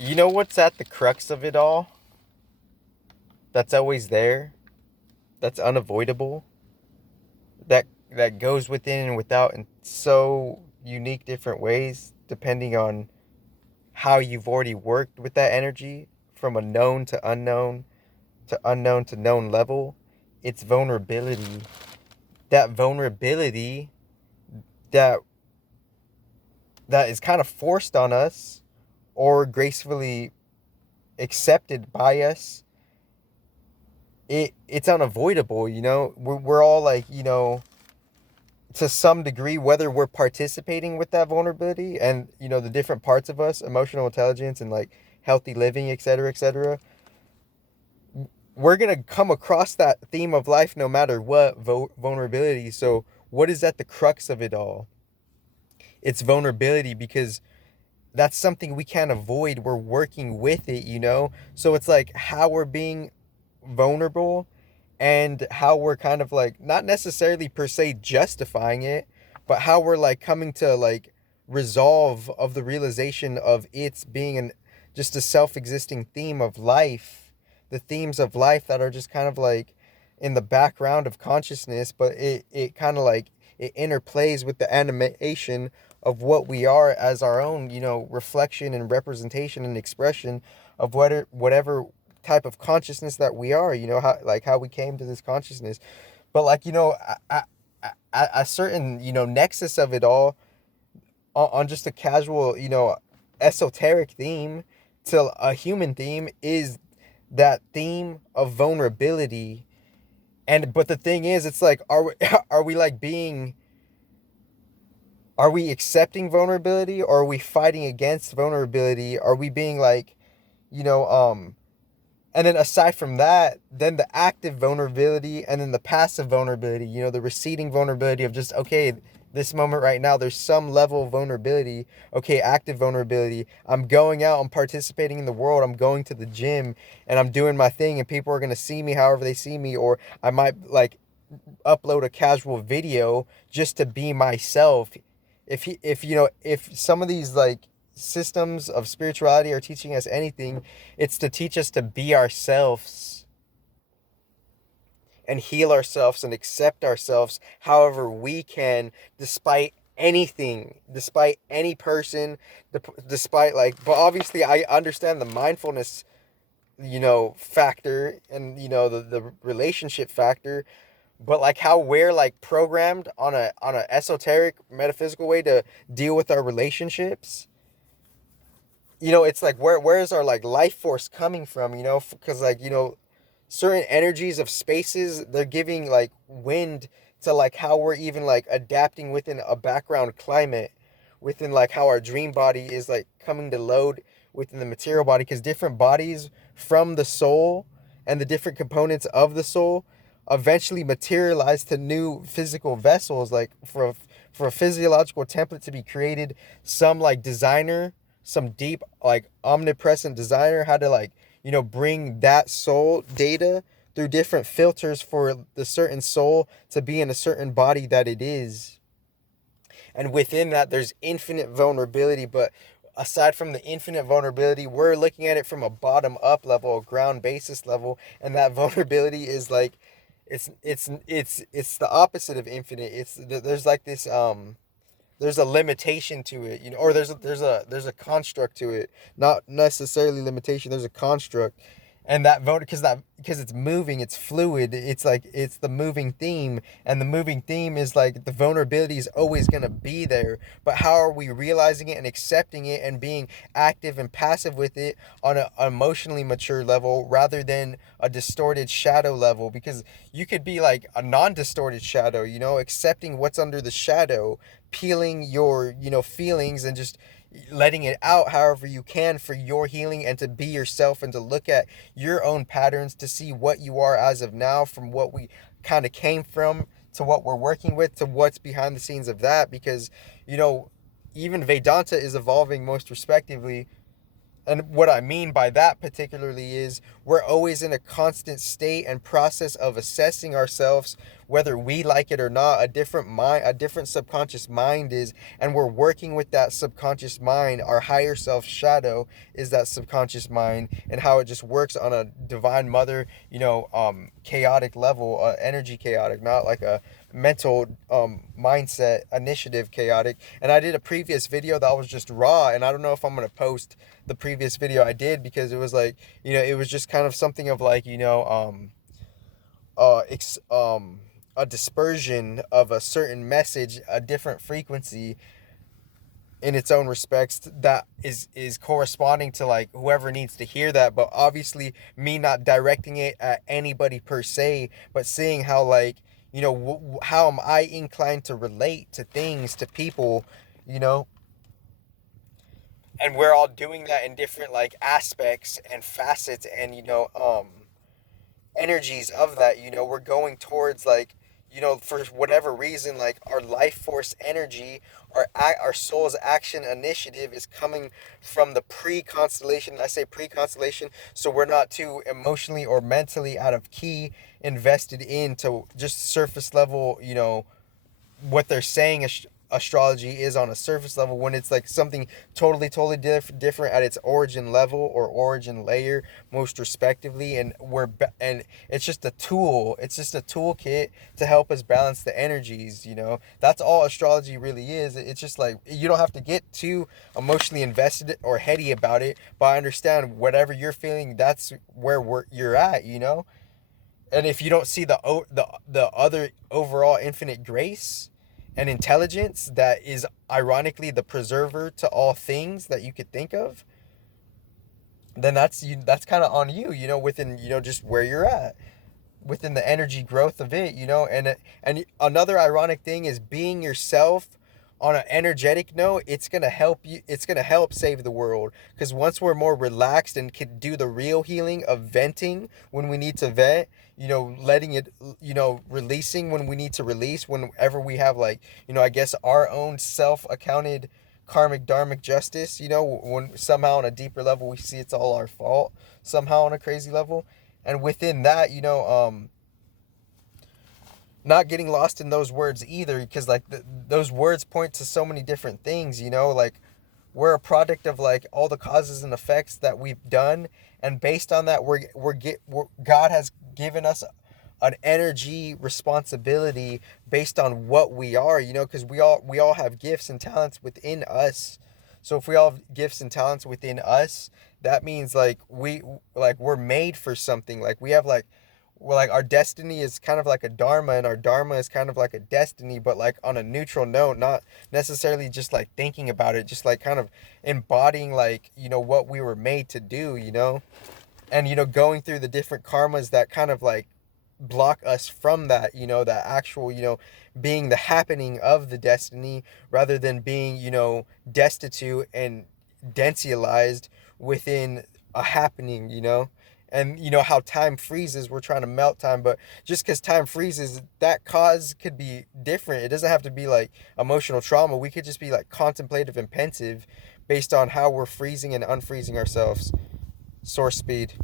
You know what's at the crux of it all? That's always there. That's unavoidable. That goes within and without in so unique different ways, depending on how you've already worked with that energy from a known to unknown to known level. It's vulnerability. That vulnerability that that is kind of forced on us or gracefully accepted by us. It's unavoidable, we're all like, to some degree, whether we're participating with that vulnerability and, the different parts of us, emotional intelligence and like healthy living, etc., we're going to come across that theme of life no matter what, vulnerability. So what is at the crux of it all? It's vulnerability, because that's something we can't avoid. We're working with it. So it's like how we're being vulnerable and how we're kind of like not necessarily per se justifying it, but how we're like coming to like resolve of the realization of it's being an just a self-existing theme of life, the themes of life that are just kind of like in the background of consciousness, but it kind of like it interplays with the animation of what we are as our own, reflection and representation and expression of whatever type of consciousness that we are, how we came to this consciousness. But like, a certain, nexus of it all on just a casual, esoteric theme to a human theme is that theme of vulnerability. And but the thing is, it's like, are we like being, are we accepting vulnerability, or are we fighting against vulnerability? Are we being like, you know and then aside from that, then the active vulnerability and then the passive vulnerability, the receding vulnerability of just, okay, this moment right now, there's some level of vulnerability. Okay, active vulnerability. I'm going out, I'm participating in the world, I'm going to the gym and I'm doing my thing and people are going to see me however they see me, or I might like upload a casual video just to be myself. If some of these like systems of spirituality are teaching us anything, it's to teach us to be ourselves and heal ourselves and accept ourselves however we can, despite anything, despite any person, despite like, but obviously I understand the mindfulness, factor, and the relationship factor, but like how we're like programmed on a esoteric metaphysical way to deal with our relationships. It's like, where is our like life force coming from, because like, certain energies of spaces, they're giving like wind to like how we're even like adapting within a background climate, within like how our dream body is like coming to load within the material body, because different bodies from the soul and the different components of the soul eventually materialize to new physical vessels, like for a physiological template to be created. Some like designer, some deep like omnipresent designer had to like, bring that soul data through different filters for the certain soul to be in a certain body that it is. And within that, there's infinite vulnerability. But aside from the infinite vulnerability, we're looking at it from a bottom up level, a ground basis level. And that vulnerability is like, it's the opposite of infinite. There's like this, there's a limitation to it, or there's a construct to it, not necessarily limitation. There's a construct, and that vote, because it's moving, it's fluid. It's like it's the moving theme, and the moving theme is like the vulnerability is always gonna be there. But how are we realizing it and accepting it and being active and passive with it on an emotionally mature level rather than a distorted shadow level? Because you could be like a non-distorted shadow, accepting what's under the shadow, peeling your feelings and just letting it out however you can for your healing, and to be yourself and to look at your own patterns to see what you are as of now, from what we kind of came from to what we're working with to what's behind the scenes of that. Because even Vedanta is evolving most respectively. And what I mean by that particularly is we're always in a constant state and process of assessing ourselves whether we like it or not, a different mind, a different subconscious mind is, and we're working with that subconscious mind. Our higher self shadow is that subconscious mind, and how it just works on a divine mother, chaotic level, energy chaotic, not like a mental mindset initiative chaotic. And I did a previous video that was just raw, and I don't know if I'm going to post the previous video I did, because it was like, it was just kind of something of like, uh ex- um a dispersion of a certain message, a different frequency in its own respects, that is corresponding to like whoever needs to hear that. But obviously me not directing it at anybody per se, but seeing how like, how am I inclined to relate to things, to people, you know and we're all doing that in different like aspects and facets, and energies of that. We're going towards like, for whatever reason, like our life force energy, our soul's action initiative is coming from the pre-constellation. I say pre-constellation so we're not too emotionally or mentally out of key invested into just surface level, what they're saying astrology is on a surface level, when it's like something totally different at its origin level or origin layer, most respectively. And it's just a tool, it's just a toolkit to help us balance the energies. That's all astrology really is. It's just like, you don't have to get too emotionally invested or heady about it, but I understand whatever you're feeling, that's where you're at. And if you don't see the other overall infinite grace and intelligence that is ironically the preserver to all things that you could think of, then that's kind of on you, within, just where you're at within the energy growth of it. And another ironic thing is being yourself on an energetic note. It's going to help save the world, because once we're more relaxed and can do the real healing of venting when we need to vent, letting it, releasing when we need to release, whenever we have like, I guess our own self accounted karmic dharmic justice, when somehow on a deeper level we see it's all our fault, somehow on a crazy level. And within that, not getting lost in those words either, because like those words point to so many different things. Like we're a product of like all the causes and effects that we've done, and based on that, God has given us an energy responsibility based on what we are, because we all have gifts and talents within us. So if we all have gifts and talents within us, that means like we're made for something. Like we have like, well, like our destiny is kind of like a dharma, and our dharma is kind of like a destiny, but like on a neutral note, not necessarily just like thinking about it, just like kind of embodying like, what we were made to do. And going through the different karmas that kind of like block us from that, that actual, being the happening of the destiny, rather than being, destitute and dentialized within a happening. And how time freezes, we're trying to melt time, but just because time freezes, that cause could be different. It doesn't have to be like emotional trauma. We could just be like contemplative and pensive based on how we're freezing and unfreezing ourselves. Source speed.